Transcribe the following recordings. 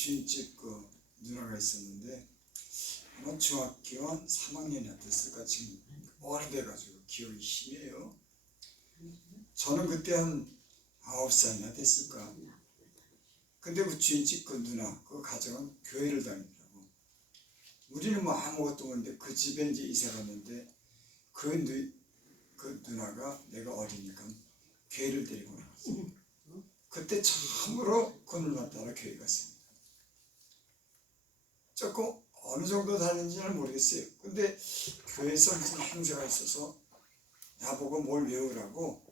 주인집 그 누나가 있었는데 아마 중학교 한 3학년이 됐을까. 지금 오래돼가지고 기억이 희미해요. 저는 그때 한 9살이나 됐을까. 근데 그 주인집 그 누나 그 가정은 교회를 다니더라고. 우리는 뭐 아무것도 없는데 그 집에 이제 이사 갔는데 그 누나가 내가 어리니까 교회를 데리고 나갔어요. 그때 처음으로 그 누나 따라 교회 갔습니다. 조금 어느 정도 다녔는지는 모르겠어요. 근데 교회에서 무슨 행사가 있어서 나보고 뭘 외우라고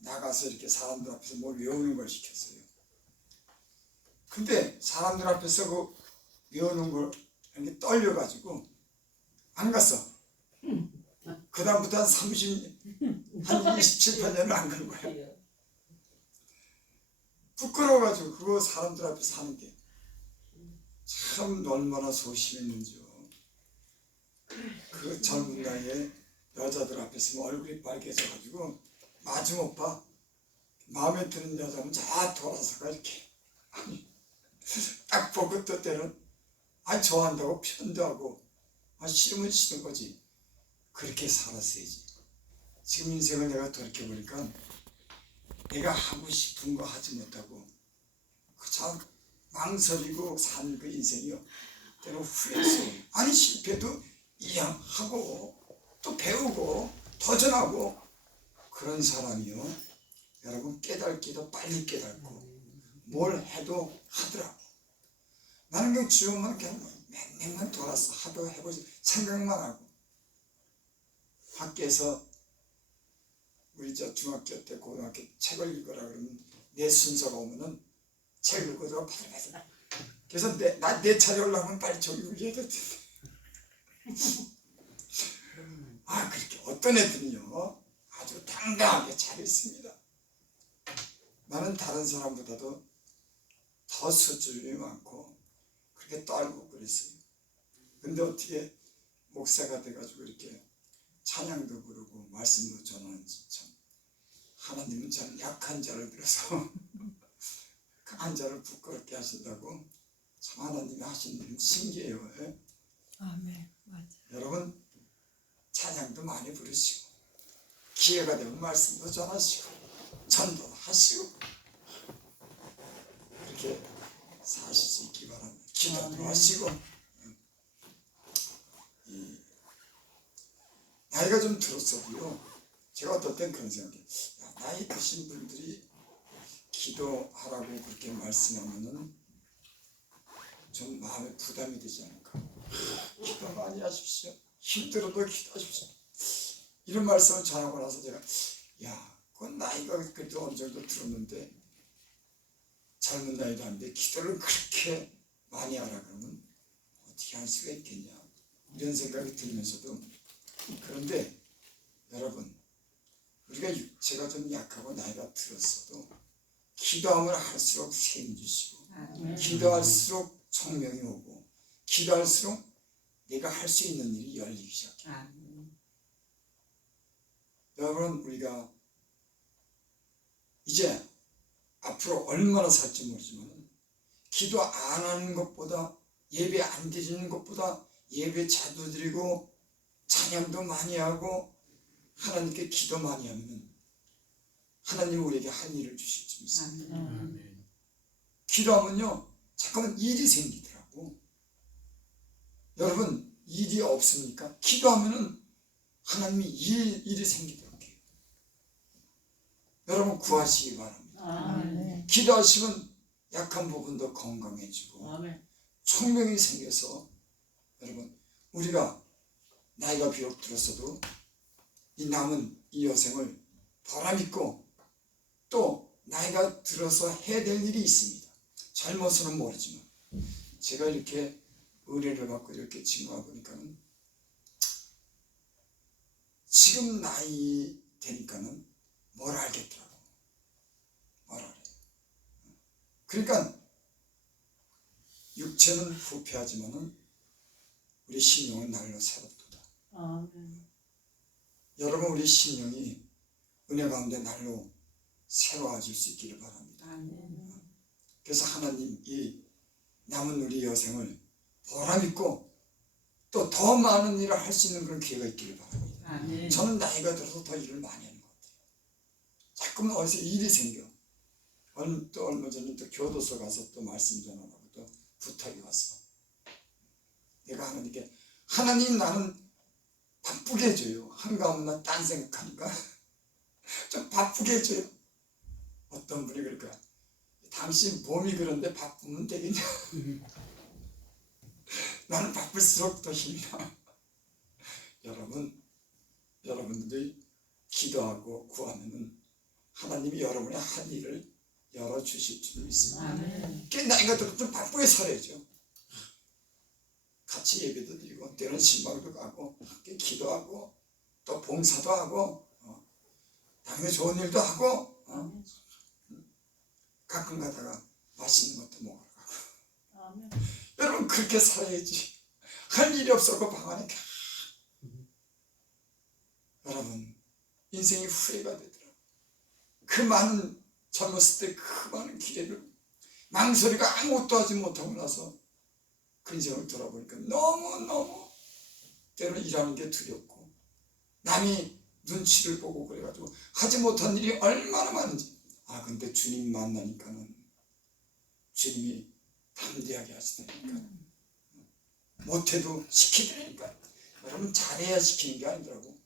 나가서 이렇게 사람들 앞에서 뭘 외우는 걸 시켰어요. 근데 사람들 앞에서 그 외우는 걸 이렇게 떨려가지고 안 갔어. 그 다음부터 한 27, 8년을 안 간 거예요. 부끄러워가지고 그거 사람들 앞에서 하는 게 참 얼마나 소심했는지요. 그 젊은 나이에 여자들 앞에서 얼굴이 빨개져가지고 마중 오빠 마음에 드는 여자면 자 돌아서가 이렇게 딱 보고 또 때는 좋아한다고 표현도 하고 싫으면 싫은 거지. 그렇게 살았어야지. 지금 인생을 내가 돌이켜보니까 내가 하고 싶은 거 하지 못하고 참 망설이고 산 그 인생이요. 때로 후회했어요. 실패도 이양하고 또 배우고 도전하고 그런 사람이요. 여러분 깨닫기도 빨리 깨닫고 뭘 해도 하더라고. 나는 그냥 주역만 그냥 맹맹만 돌아서 하도 해보지 생각만 하고. 밖에서 우리 중학교 때 고등학교 책을 읽으라 그러면 내 순서가 오면은 책을 읽어도 바들바들. 그래서 내 차례 올라오면 빨리 저기 읽어야 될 텐데. 그렇게 어떤 애들은요 아주 당당하게 잘 있습니다. 나는 다른 사람보다도 더 수준이 많고 그렇게 떨고 그랬어요. 근데 어떻게 목사가 돼가지고 이렇게 찬양도 부르고 말씀도 전하는지 참 하나님은 참 약한 자를 들어서 강한 자를 부끄럽게 하신다고 참 하나님이 하신 일은 신기해요. 아멘. 맞아. 여러분 찬양도 많이 부르시고 기회가 되면 말씀도 전하시고 전도도 하시고 그렇게 사실 수 있기 바랍니다. 기도도 하시고. 나이가 좀 들었어도요 제가 어떨 땐 그런 생각해요. 나이 드신 분들이 기도하라고 그렇게 말씀하면은 좀 마음에 부담이 되지 않을까. 기도 많이 하십시오. 힘들어도 기도하십시오. 이런 말씀을 전하고 나서 제가 그건 나이가 그래도 어느 정도 들었는데 젊은 나이도 아닌데 기도를 그렇게 많이 하라 그러면 어떻게 할 수가 있겠냐 이런 생각이 들면서도 그런데 여러분 우리가 육체가 좀 약하고 나이가 들었어도 기도하면 할수록 셈 주시고 기도할수록 총명이 오고 기도할수록 내가 할 수 있는 일이 열리기 시작해요. 여러분 우리가 이제 앞으로 얼마나 살지 모르지만 기도 안 하는 것보다 예배 안 드리는 것보다 예배 자주 드리고 찬양도 많이 하고 하나님께 기도 많이 하면 하나님 우리에게 한 일을 주실 줄 믿습니다. 기도하면요 잠깐만 일이 생기더라고. 여러분 일이 없습니까? 기도하면은 하나님이 일이 생기도록 해요. 여러분 구하시기 바랍니다. 기도하시면 약한 부분도 건강해지고 총명이 생겨서 여러분 우리가 나이가 비록 들었어도 이 남은 이 여생을 보람있고 또 나이가 들어서 해야 될 일이 있습니다. 젊어서는 모르지만 제가 이렇게 의뢰를 받고 이렇게 증거하 보니까는 지금 나이 되니까는 뭘 알겠더라고. 뭘 알아요. 그러니까 육체는 후패하지만은 우리 심령은 날로 새롭도다. 여러분 우리 심령이 은혜 가운데 날로 새로워질 수 있기를 바랍니다. 그래서 하나님 이 남은 우리 여생을 보람있고 또 더 많은 일을 할 수 있는 그런 기회가 있기를 바랍니다. 아멘. 저는 나이가 들어서 더 일을 많이 하는 것 같아요. 자꾸만 어디서 일이 생겨. 또 얼마 전에 또 교도소 가서 또 말씀 전하라고 또 부탁이 왔어. 내가 하나님께, 하나님 나는 바쁘게 해줘요. 한가없나 딴 생각하니까 좀 바쁘게 해줘요. 어떤 분이 그럴 거야. 당신 몸이 그런데 바쁘면 되겠냐. 나는 바쁠수록 더 힘이 나. 여러분들이 기도하고 구하면은 하나님이 여러분의 한 일을 열어주실 줄 믿습니다. 아멘. 나이가 들어서 좀 바쁘게 살아야죠. 같이 예배도 드리고 때로는 신방도 가고 함께 기도하고 또 봉사도 하고 당연히 좋은 일도 하고 가끔 가다가 맛있는 것도 먹으러 가고 아멘. 여러분 그렇게 살아야지. 할 일이 없었고 방 안에 여러분 인생이 후회가 되더라고요. 그 많은 젊었을 때 그 많은 기회를 망설이가 아무것도 하지 못하고 나서 그 인생을 돌아보니까 너무너무 때로는 일하는 게 두렵고 남이 눈치를 보고 그래가지고 하지 못한 일이 얼마나 많은지. 근데 주님 만나니까는 주님이 담대하게 하시다니까. 못해도 시키더라니까. 여러분 잘해야 시키는 게 아니더라고.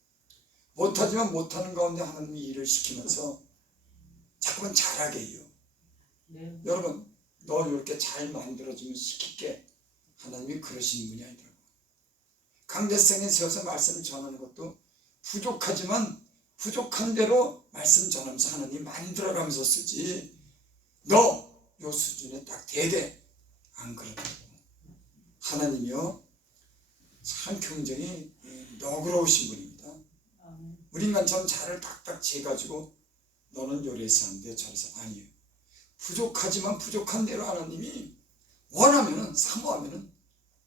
못하지만 못하는 가운데 하나님이 일을 시키면서 자꾸만 잘하게 해요. 네. 여러분 너 이렇게 잘 만들어주면 시킬게. 하나님이 그러시는 분이 아니더라고. 강대상에 세워서 말씀을 전하는 것도 부족하지만 부족한 대로 말씀 전하면서 하나님 만들어가면서 쓰지. 너 요 수준에 딱 대대 안 그렇다고. 하나님이요 참 굉장히 너그러우신 분입니다. 아멘. 우리 인간처럼 자를 딱딱 재가지고 너는 요래서 한데 저래서 아니에요. 부족하지만 부족한 대로 하나님이 원하면은 사모하면은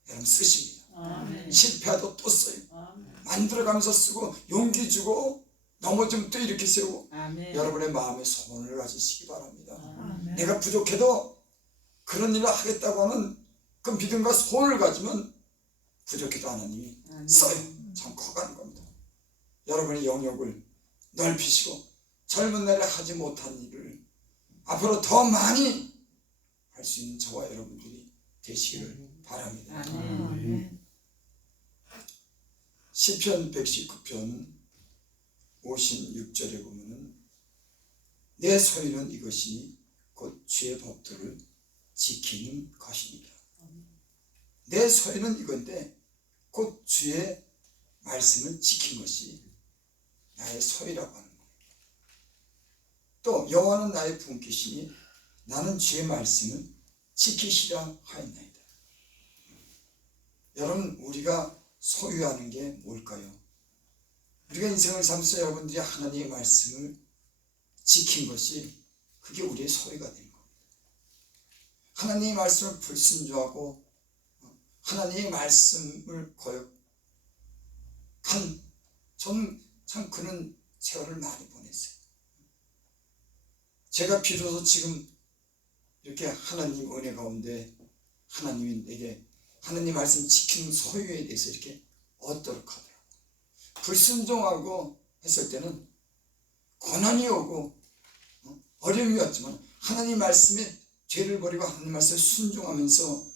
여러분 쓰십니다. 아멘. 실패하도 또 써요. 아멘. 만들어가면서 쓰고 용기 주고 넘어지면 또 이렇게 세우고. 아멘. 여러분의 마음에 소원을 가지시기 바랍니다. 아멘. 내가 부족해도 그런 일을 하겠다고 하는 그 믿음과 소원을 가지면 부족해도 하나님이 아멘. 써요. 참 커가는 겁니다. 여러분의 영역을 넓히시고 젊은 날에 하지 못한 일을 앞으로 더 많이 할 수 있는 저와 여러분들이 되시기를 바랍니다. 아멘. 아멘. 시편 119편 56절에 보면은 내 소유는 이것이니 곧 주의 법도를 지키는 것입니다. 내 소유는 이건데 곧 주의 말씀을 지킨 것이 나의 소유라고 하는 거예요. 또 여호와는 나의 분깃이니 나는 주의 말씀을 지키시라 하였나이다. 여러분 우리가 소유하는 게 뭘까요? 우리가 인생을 살면서 여러분들이 하나님의 말씀을 지킨 것이 그게 우리의 소유가 되는 겁니다. 하나님의 말씀을 불순종하고 하나님의 말씀을 거역한 저는 참 그런 세월을 많이 보냈어요. 제가 비로소 지금 이렇게 하나님 은혜 가운데 하나님이 내게 하나님 말씀 지키는 소유에 대해서 이렇게 얻도록 하더라고요. 불순종하고 했을 때는 고난이 오고 어려움이 왔지만 하나님 말씀에 죄를 버리고 하나님 말씀에 순종하면서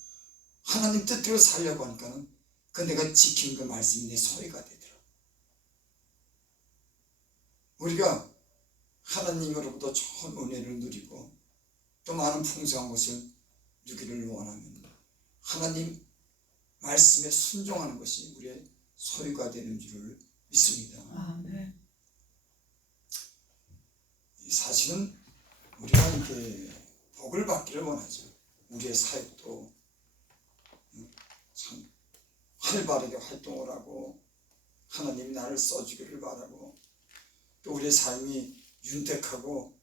하나님 뜻대로 살려고 하니까는 그 내가 지킨 그 말씀이 내 소유가 되더라고요. 우리가 하나님으로부터 좋은 은혜를 누리고 또 많은 풍성한 것을 누기를 원하면 하나님 말씀에 순종하는 것이 우리의 소유가 되는 줄을 믿습니다. 아멘. 사실은 우리가 이렇게 복을 받기를 원하죠. 우리의 사역도 참 활발하게 활동을 하고 하나님이 나를 써주기를 바라고 또 우리의 삶이 윤택하고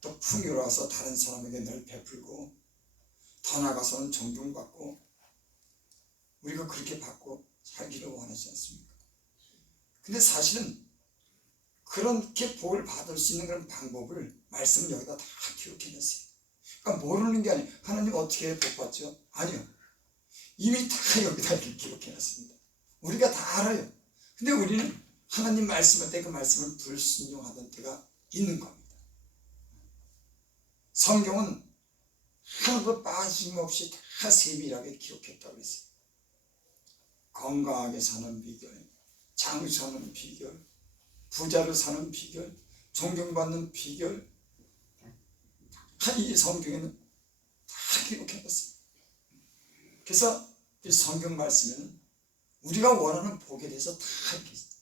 또 풍요로워서 다른 사람에게 늘 베풀고 더 나아가서는 존경받고 우리가 그렇게 받고 살기를 원하지 않습니까? 근데 사실은 그렇게 복을 받을 수 있는 그런 방법을 말씀을 여기다 다 기록해놨어요. 그러니까 모르는 게 아니에요. 하나님 어떻게 복 받죠? 아니요. 이미 다 여기다 이렇게 기록해놨습니다. 우리가 다 알아요. 근데 우리는 하나님 말씀할 때 그 말씀을 불순종하던 때가 있는 겁니다. 성경은 하나도 빠짐없이 다 세밀하게 기록했다고 했어요. 건강하게 사는 비결, 장수하는 비결, 부자로 사는 비결, 존경받는 비결, 이 성경에는 다 기록해놨어요. 그래서 이 성경 말씀에는 우리가 원하는 복에 대해서 다 이렇게 있어요.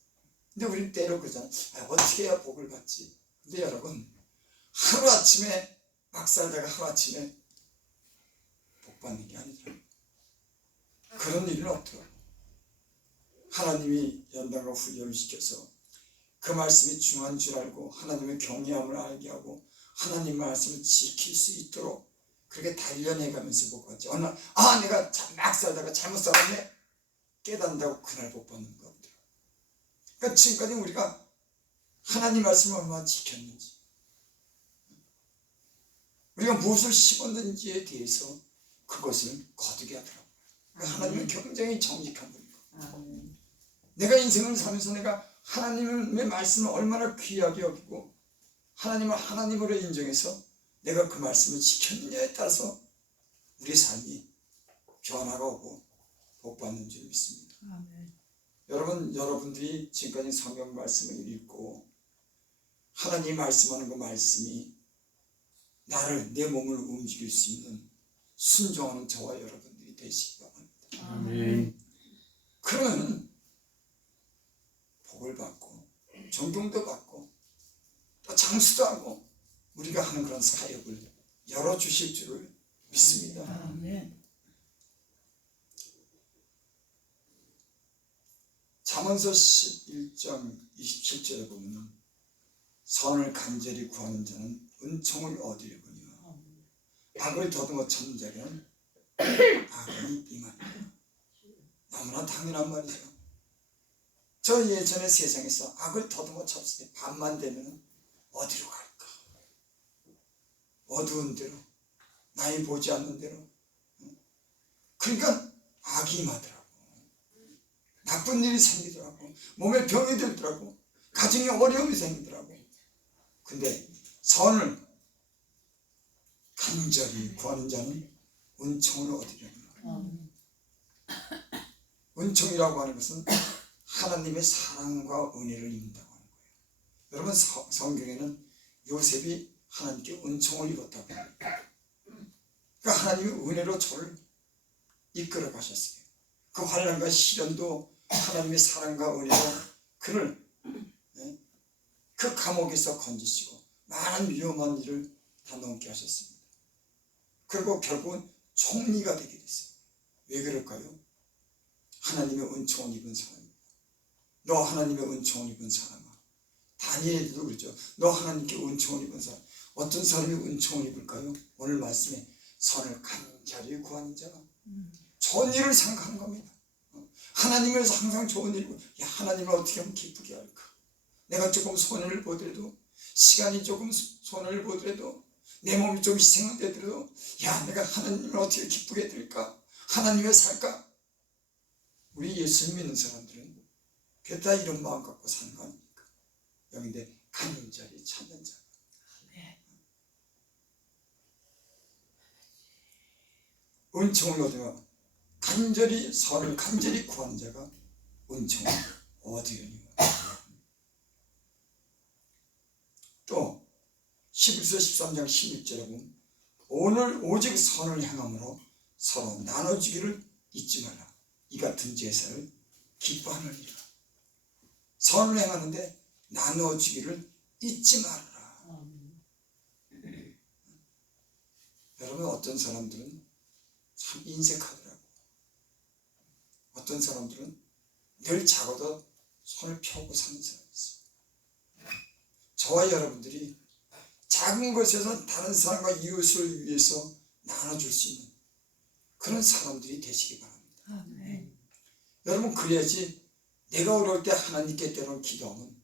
근데 우리는 때로 그러잖아요. 어떻게 해야 복을 받지? 근데 여러분, 하루아침에 막 살다가 하루아침에 복 받는 게 아니더라고요. 그런 일은 없더라고요. 하나님이 연단과 훈련을 시켜서 그 말씀이 중요한 줄 알고 하나님의 경외함을 알게 하고 하나님 말씀을 지킬 수 있도록 그렇게 단련해가면서 복 받지. 어느 날 내가 막 살다가 잘못 살았네 깨닫는다고 그날 복 받는 거 없더라고요. 그러니까 지금까지 우리가 하나님 말씀을 얼마나 지켰는지, 우리가 무엇을 심었는지에 대해서 그것을 거두게 하더라고요. 그러니까 하나님은 굉장히 정직한 분이고, 내가 인생을 살면서 내가 하나님의 말씀을 얼마나 귀하게 여기고 하나님을 하나님으로 인정해서 내가 그 말씀을 지켰느냐에 따라서 우리의 삶이 변화가 오고 복받는 줄 믿습니다. 아멘. 여러분들이 지금까지 성경 말씀을 읽고 하나님 말씀하는 그 말씀이 나를, 내 몸을 움직일 수 있는 순종하는 저와 여러분들이 되시기 바랍니다. 아멘. 그러면 복을 받고 존경도 받고 또 장수도 하고 우리가 하는 그런 사역을 열어주실 줄을 믿습니다. 아멘. 잠언서 11장 27절에 보면 선을 간절히 구하는 자는 은총을 얻으려거니와 악을 더듬어 찾는 자에게는 악이 임하리라. 너무나 당연한 말이죠. 저 예전에 세상에서 악을 더듬어 찾을 때 밤만 되면 어디로 갈까? 어두운 데로, 남이 보지 않는 데로. 그러니까 악이 임하더라고. 나쁜 일이 생기더라고. 몸에 병이 들더라고. 가정에 어려움이 생기더라고. 근데 선을 간절히 구하는 자는 은총을 얻으려니와. 은총이라고 하는 것은 하나님의 사랑과 은혜를 입는다고 하는 거예요. 여러분, 성경에는 요셉이 하나님께 은총을 입었다고 합니다. 그러니까 하나님의 은혜로 저를 이끌어 가셨어요. 그 환난과 시련도 하나님의 사랑과 은혜로 그를 그 감옥에서 건지시고 많은 위험한 일을 다 넘게 하셨습니다. 그리고 결국은 총리가 되게 됐어요. 왜 그럴까요? 하나님의 은총을 입은 사람입니다. 너 하나님의 은총을 입은 사람아. 다니엘도 그렇죠. 너 하나님께 은총을 입은 사람. 어떤 사람이 은총을 입을까요? 오늘 말씀에 선을 간절히 구하는 자가 좋은 일을 생각하는 겁니다. 하나님에서 항상 좋은 일이고, 하나님을 어떻게 하면 기쁘게 할까? 내가 조금 손해를 보더라도, 시간이 조금 손해를 보더라도, 내 몸이 좀 희생을 되더라도, 내가 하나님을 어떻게 기쁘게 해드릴까? 하나님을 살까? 우리 예수 믿는 사람들은 그게 다 이런 마음 갖고 사는 거 아닙니까? 여기인데 간절히 찾는 자. 은총을 얻으며 간절히 선을 간절히 구하는 자가 은총을 얻으려니와. 또 11서 13장 16절에 보면 오늘 오직 선을 행함으로 서로 나눠주기를 잊지 말라. 이 같은 제사를 기뻐하느니라. 선을 행하는데 나눠주기를 잊지 말아라. 여러분, 어떤 사람들은 참 인색하더라고. 어떤 사람들은 늘 작아도 손을 펴고 사는 사람이 있어요. 저와 여러분들이 작은 것에서 다른 사람과 이웃을 위해서 나눠줄 수 있는 그런 사람들이 되시기 바랍니다. 아멘. 여러분, 그래야지 내가 어려울 때 하나님께 때로는 기도하면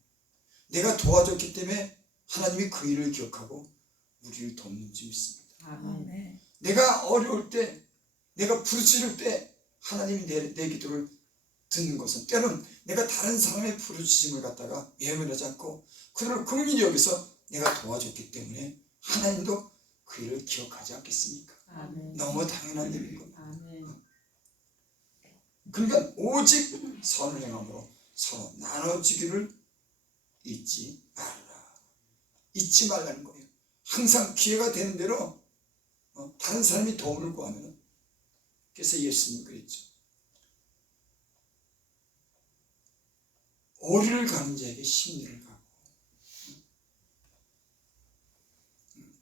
내가 도와줬기 때문에 하나님이 그 일을 기억하고 우리를 돕는 줄 믿습니다. 아멘. 내가 어려울 때, 내가 부르짖을 때 하나님이 내 기도를 듣는 것은 때론 내가 다른 사람의 부르짖음을 갖다가 외면하지 않고 그들을 긍휼히 여기서 내가 도와줬기 때문에 하나님도 그 일을 기억하지 않겠습니까? 아멘. 너무 당연한 일인 겁니다. 아멘. 그러니까 오직 선을 행함으로 서로 나눠주기를 잊지 말라. 잊지 말라는 거예요. 항상 기회가 되는 대로 다른 사람이 도움을 구하면, 그래서 예수님이 그랬죠. 오리를 가는 자에게 심리를 가고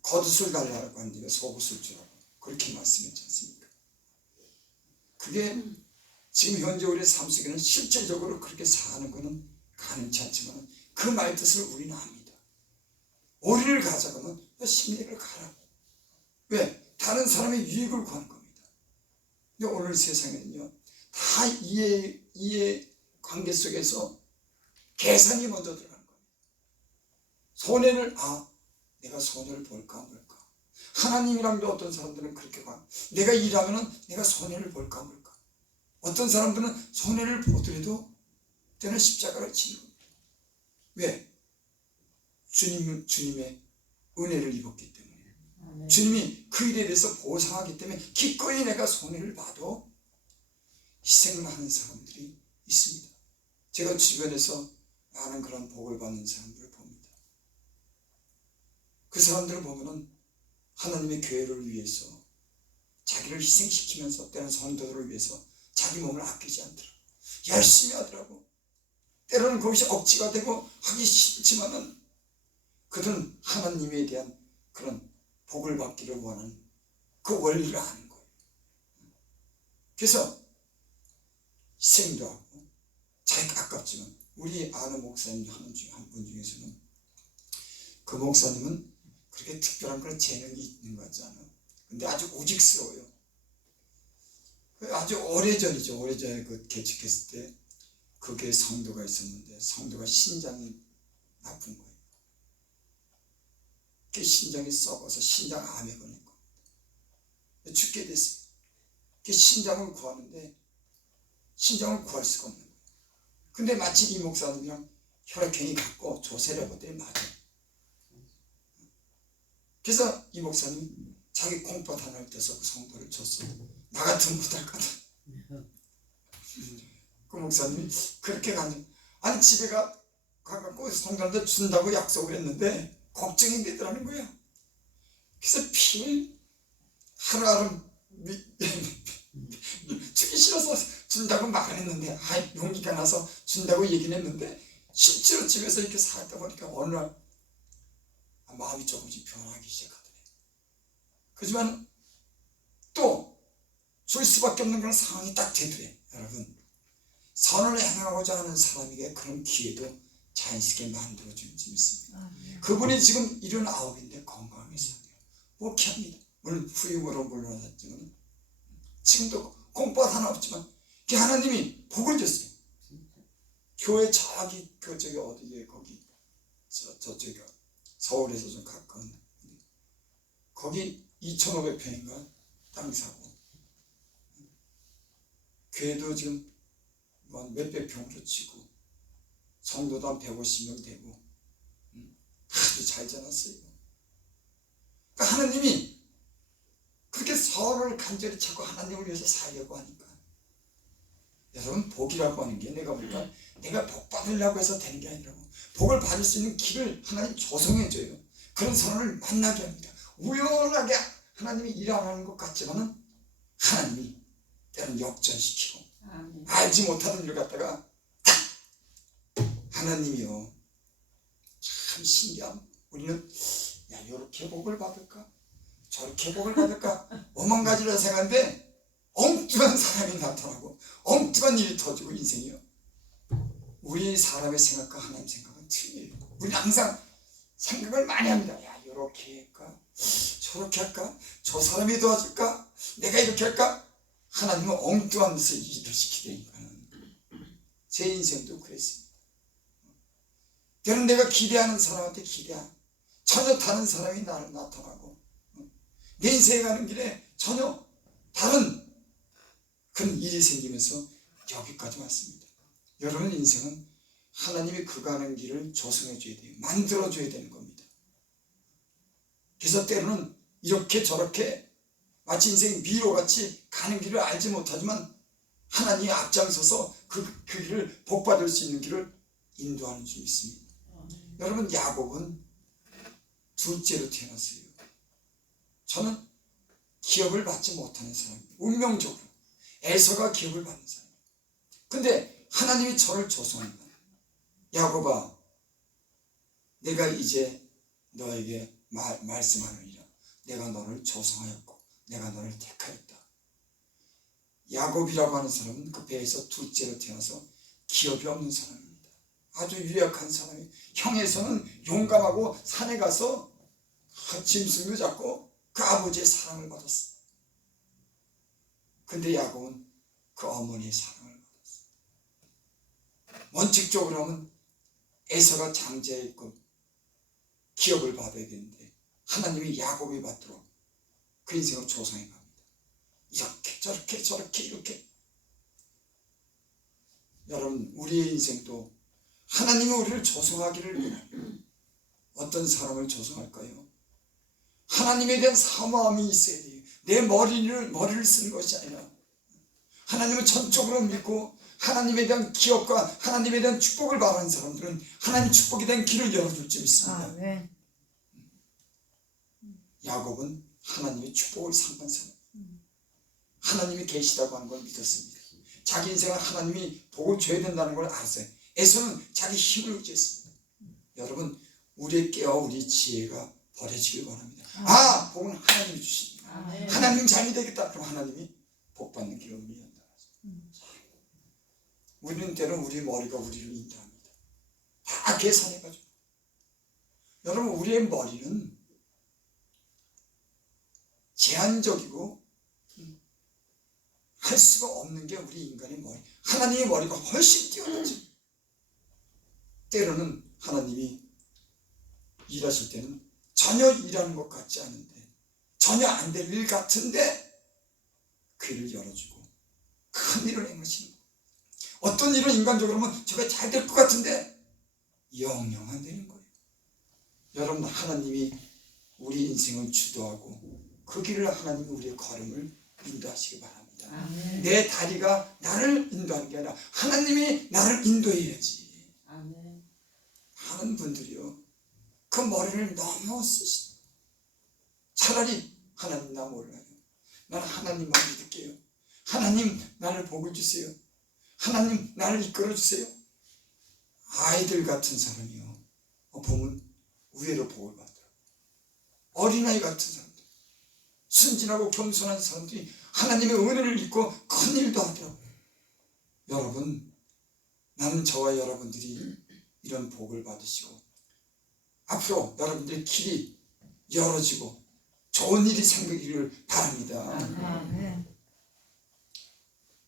겉옷을 달라고 하는 자가 속옷을 주라고 그렇게 말씀했지 않습니까? 그게 지금 현재 우리의 삶 속에는 실제적으로 그렇게 사는 것은 가능치 않지만 그 말 뜻을 우리는 압니다. 오리를 가자고 하면 너 심리를 가라고. 왜? 다른 사람의 유익을 구하는 겁니다. 근데 오늘 세상에는요, 다 이해 관계 속에서 계산이 먼저 들어가는 겁니다. 손해를, 내가 손해를 볼까 말까. 하나님이랑도 어떤 사람들은 그렇게 봐. 내가 일하면은 내가 손해를 볼까 말까. 어떤 사람들은 손해를 보더라도 때는 십자가를 지는 겁니다. 왜? 주님의 은혜를 입었기 때문에. 아멘. 주님이 그 일에 대해서 보상하기 때문에 기꺼이 내가 손해를 봐도 희생을 하는 사람들이 있습니다. 제가 주변에서 많은 그런 복을 받는 사람들을 봅니다. 그 사람들을 보면은 하나님의 교회를 위해서 자기를 희생시키면서 때는 성도들을 위해서 자기 몸을 아끼지 않더라고. 열심히 하더라고. 때로는 그것이 억지가 되고 하기 싫지만은 그들은 하나님에 대한 그런 복을 받기를 원하는 그 원리를 아는 거예요. 그래서 희생도 하고 자기가 아깝지만 우리 아는 목사님 한 분 중에서는 그 목사님은 그렇게 특별한 그런 재능이 있는 것 같지 않아요. 근데 아주 오직스러워요. 아주 오래전이죠. 오래전에 그 개척했을 때 그게 성도가 있었는데 성도가 신장이 나쁜 거예요. 그 신장이 썩어서 신장 암에 걸린 겁니다. 죽게 됐어요. 그 신장을 구하는데 신장을 구할 수가 없는 거예요. 근데 마치 이 목사님이랑 혈액형이 같고 조세를 해봤더니 맞아요. 그래서 이 목사님이 자기 콩팥 하나를 떼서 그 성도를 줬어. 나 같으면 못할 거다. 그 목사님이 그렇게 아니 집에 가갖고 성도한테 준다고 약속을 했는데 걱정이 되더라는 거야. 그래서 필 하루하루 주기 싫어서 준다고 말은 했는데 용기가 나서 준다고 얘기는 했는데 실제로 집에서 이렇게 살다 보니까 어느 날 마음이 조금씩 변하기 시작하더래. 그렇지만 또 줄 수밖에 없는 그런 상황이 딱 되더래. 여러분, 선을 행하고자 하는 사람에게 그런 기회도 자연스럽게 만들어주는 점이 있습니다. 그분이 지금 79인데 건강하게 살아요. 목회합니다. 물론 후임으로 물러났지만 지금도 콩팥 하나 없지만 하나님이 복을 줬어요. 교회 저기 어디에 거기 저쪽에 서울에서 좀 가까운 거기 2,500평인가 땅 사고 교회도 지금 몇백 평으로 치고 성도도 한 150명 되고 아주 잘 자랐어요. 그러니까 하나님이 그렇게 선을 간절히 찾고 하나님을 위해서 살려고 하니까 여러분, 복이라고 하는 게 내가 보니까 내가 복 받으려고 해서 되는 게 아니라고, 복을 받을 수 있는 길을 하나님 조성해줘요. 그런 사람을 만나게 합니다. 우연하게 하나님이 일 안 하는 것 같지만은 하나님이 때는 역전시키고 아멘. 알지 못하던 일을 갖다가 하나님이요, 참 신기함. 우리는 요렇게 복을 받을까 저렇게 복을 받을까 오만 가지를 생각하는데 엉뚱한 사람이 나타나고 엉뚱한 일이 터지고 인생이요. 우리 사람의 생각과 하나님 생각은 틀려요. 우리는 항상 생각을 많이 합니다. 요렇게 할까 저렇게 할까 저 사람이 도와줄까 내가 이렇게 할까. 하나님은 엉뚱한 것을 일을 시키니까는 제 인생도 그랬습니다. 때는 내가 기대하는 사람한테 전혀 다른 사람이 나타나고 내 인생에 가는 길에 전혀 다른 그런 일이 생기면서 여기까지 왔습니다. 여러분 인생은 하나님이 그 가는 길을 조성해 줘야 돼요. 만들어 줘야 되는 겁니다. 그래서 때로는 이렇게 저렇게 마치 인생이 미로같이 가는 길을 알지 못하지만 하나님이 앞장서서 그 길을 복받을 수 있는 길을 인도하는 줄 믿습니다. 여러분 야곱은 둘째로 태어났어요. 저는 기업을 받지 못하는 사람입니다. 운명적으로 에서가 기업을 받는 사람입니다. 근데 하나님이 저를 조성한다. 야곱아, 내가 이제 너에게 말씀하느니라. 내가 너를 조성하였고 내가 너를 택하였다. 야곱이라고 하는 사람은 그 배에서 둘째로 태어나서 기업이 없는 사람입니다. 아주 유약한 사람이에요. 형에서는 용감하고 산에 가서 짐승도 잡고 그 아버지의 사랑을 받았어. 근데 야곱은 그 어머니의 사랑을 받았어. 원칙적으로 하면 에서가 장자였고 기업을 받아야 되는데 하나님이 야곱이 받도록 그 인생을 조성해 갑니다. 이렇게 저렇게 저렇게 이렇게. 여러분 우리의 인생도 하나님이 우리를 조성하기를 어떤 사람을 조성할까요? 하나님에 대한 사모함이 있어야 돼요. 내 머리를 쓰는 것이 아니라 하나님을 전적으로 믿고 하나님에 대한 기업과 하나님에 대한 축복을 바라는 사람들은 하나님 축복에 대한 길을 열어줄 줄 믿습니다. 아멘. 야곱은 하나님의 축복을 삼은 사람. 하나님이 계시다고 하는 걸 믿었습니다. 자기 인생은 하나님이 복을 줘야 된다는 걸 알았어요. 에서는 자기 힘을 의지했습니다. 여러분 우리의 깨와 우리 지혜가 버려지길 바랍니다. 복은 하나님이 주십니다. 하나님 잘 믿어야겠다. 그럼 하나님이 복 받는 길을 우리 연다. 우리는 때로는 우리 머리가 우리를 인도합니다. 다 계산해가지고. 여러분 우리의 머리는 제한적이고 할 수가 없는 게 우리 인간의 머리. 하나님의 머리가 훨씬 뛰어나죠. 때로는 하나님이 일하실 때는 전혀 일하는 것 같지 않은데 전혀 안 될 일 같은데 귀를 열어주고 큰 일을 행하시는 거예요. 어떤 일은 인간적으로 하면 저게 잘 될 것 같은데 영영 안 되는 거예요. 여러분 하나님이 우리 인생을 주도하고 그 길을 하나님이 우리의 걸음을 인도하시기 바랍니다. 아멘. 내 다리가 나를 인도하는 게 아니라 하나님이 나를 인도해야지. 아멘. 많은 분들이요 그 머리를 너무 쓰시는. 차라리 하나님 나 몰라요. 나는 하나님만 믿을게요. 하나님 나를 복을 주세요. 하나님 나를 이끌어 주세요. 아이들 같은 사람이요 보면 의외로 복을 받더라고요. 어린아이 같은 사람들, 순진하고 겸손한 사람들이 하나님의 은혜를 입고 큰 일도 하더라고요. 여러분 나는 저와 여러분들이 이런 복을 받으시고 앞으로 여러분들의 길이 열어지고 좋은 일이 생기기를 바랍니다. 아멘.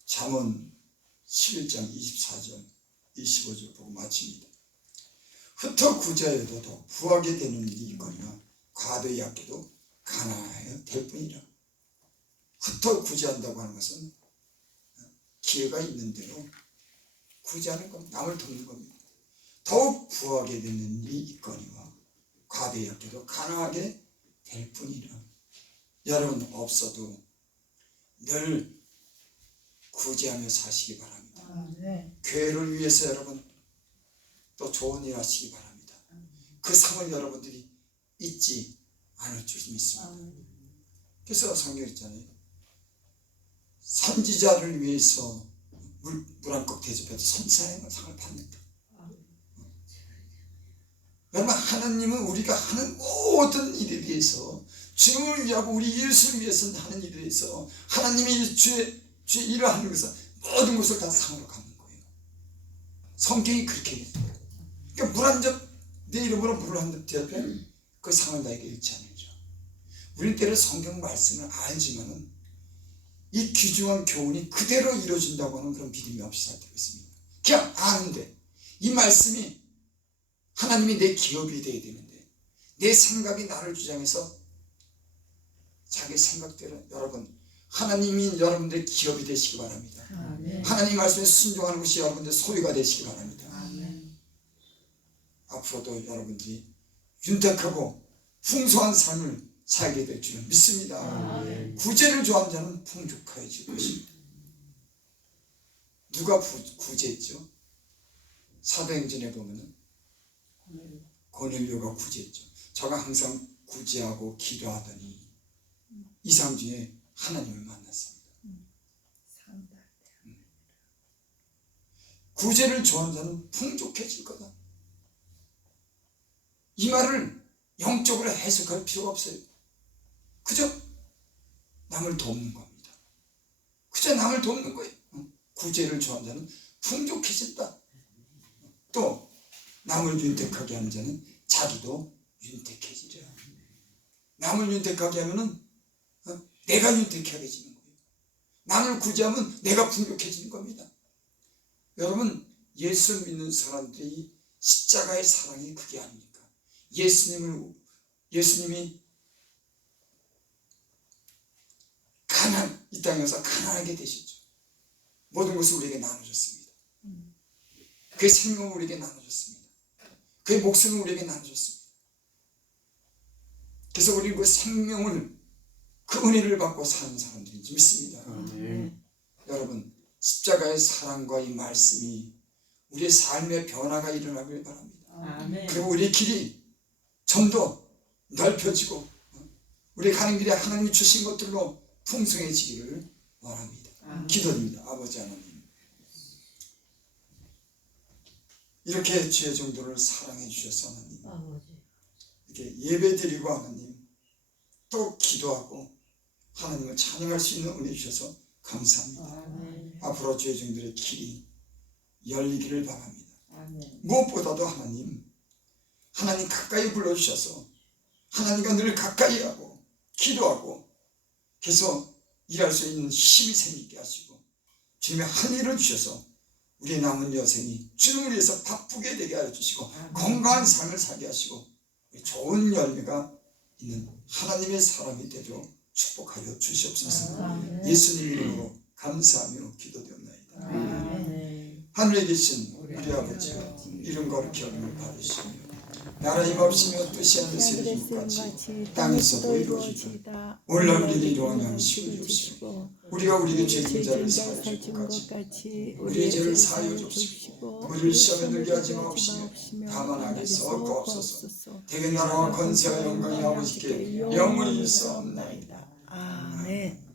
잠언 11장 24절 25절 보고 마칩니다. 흩어 구자여도 부하게 되는 일이 있거니와 과도히 아껴도 가난하여 될 뿐이라. 흩어 구제한다고 하는 것은 기회가 있는 대로 구제하는 겁니다. 남을 돕는 겁니다. 더욱 부하게 되는 일이 있거니와 과도히 아껴도 가난하게 될 뿐이라. 여러분 없어도 늘 구제하며 사시기 바랍니다. 아멘. 교회를 위해서 여러분 또 좋은 일 하시기 바랍니다. 그 상을 여러분들이 잊지 않을 줄 믿습니다. 그래서 성경에 있잖아요. 선지자를 위해서 물 한 컵 대접해도 선지자의 상을 받는다. 여러분 하나님은 우리가 하는 모든 일에 대해서 주님을 위하고 우리 예수를 위해서 하는 일에 대해서 하나님이 주의 일을 하는 것은 모든 것을 다 상으로 갚는 거예요. 성경이 그렇게 얘기해요. 그러니까 물 한 점, 내 이름으로 물을 한 점 대접해 그 상을 나에게 잃지 않으죠. 우리는 때로 성경 말씀을 알지만은 이 귀중한 교훈이 그대로 이루어진다고 하는 그런 믿음이 없이 살 때가 있습니다. 그냥 아는데 이 말씀이 하나님이 내 기업이 되어야 되는데 내 생각이 나를 주장해서 자기 생각대로 여러분 하나님이 여러분들의 기업이 되시기 바랍니다. 아멘. 하나님 말씀에 순종하는 것이 여러분들의 소유가 되시기 바랍니다. 아멘. 앞으로도 여러분들이 윤택하고 풍성한 삶을 살게 될 줄은 믿습니다. 아멘. 구제를 좋아하는 자는 풍족해질 것입니다. 누가 구제했죠? 사도행전에 보면은 고넬료가 구제했죠. 저가 항상 구제하고 기도하더니 이상 중에 하나님을 만났습니다. 상달. 구제를 좋아하는 자는 풍족해질 거다. 이 말을 영적으로 해석할 필요가 없어요. 그저 남을 돕는 겁니다. 그저 남을 돕는 거예요. 구제를 좋아하는 자는 풍족해진다. 또 남을 윤택하게 하는 자는 자기도 윤택해지리라. 남을 윤택하게 하면은 내가 윤택해지는 거예요. 남을 구제하면 내가 풍족해지는 겁니다. 여러분, 예수 믿는 사람들이 십자가의 사랑이 그게 아닙니까? 예수님이 이 땅에 와서 가난하게 되셨죠. 모든 것을 우리에게 나눠줬습니다. 그의 생명을 우리에게 나눠줬습니다. 그의 목숨을 우리에게 나눠줬습니다. 그래서 우리는 그 생명을, 그 은혜를 받고 사는 사람들인지 믿습니다. 여러분, 십자가의 사랑과 이 말씀이 우리의 삶의 변화가 일어나길 바랍니다. 아멘. 그리고 우리의 길이 좀 더 넓혀지고 우리 가는 길에 하나님이 주신 것들로 풍성해지기를 원합니다. 기도드립니다. 아버지 하나님, 이렇게 죄 정도를 사랑해 주셔서 하나님, 아버지. 이렇게 예배드리고 하나님 또 기도하고 하나님을 찬양할 수 있는 은혜 주셔서 감사합니다. 아멘. 앞으로 죄 정도의 길이 열리기를 바랍니다. 아멘. 무엇보다도 하나님 가까이 불러주셔서 하나님과 늘 가까이 하고 기도하고 계속 일할 수 있는 힘이 생기게 하시고 주님의 한 일을 주셔서 우리의 남은 여생이 주님을 위해서 바쁘게 되게 하여 주시고 건강한 삶을 살게 하시고 좋은 열매가 있는 하나님의 사람이 되도록 축복하여 주시옵소서. 아멘. 예수님 이름으로 감사하며 기도되옵나이다. 아멘. 하늘에 계신 우리 아버지여, 이름 거룩히 여김을 받으시며 나라 임하옵시며 뜻이 하늘에서 이루어진 것 같이 땅에서도 이루어지이다. 오늘날 우리에게 이러한 양식을 주시고 우리가 우리에게 죄진 자를 사하여 줄 것 같이 우리의 죄를 사하여 주시고 우리를 시험에 들게 하지 마옵시며 다만 악에서 구하옵소서. 대개 나라와 권세와 영광이 아버지께 영원히 있사옵나이다. 아멘.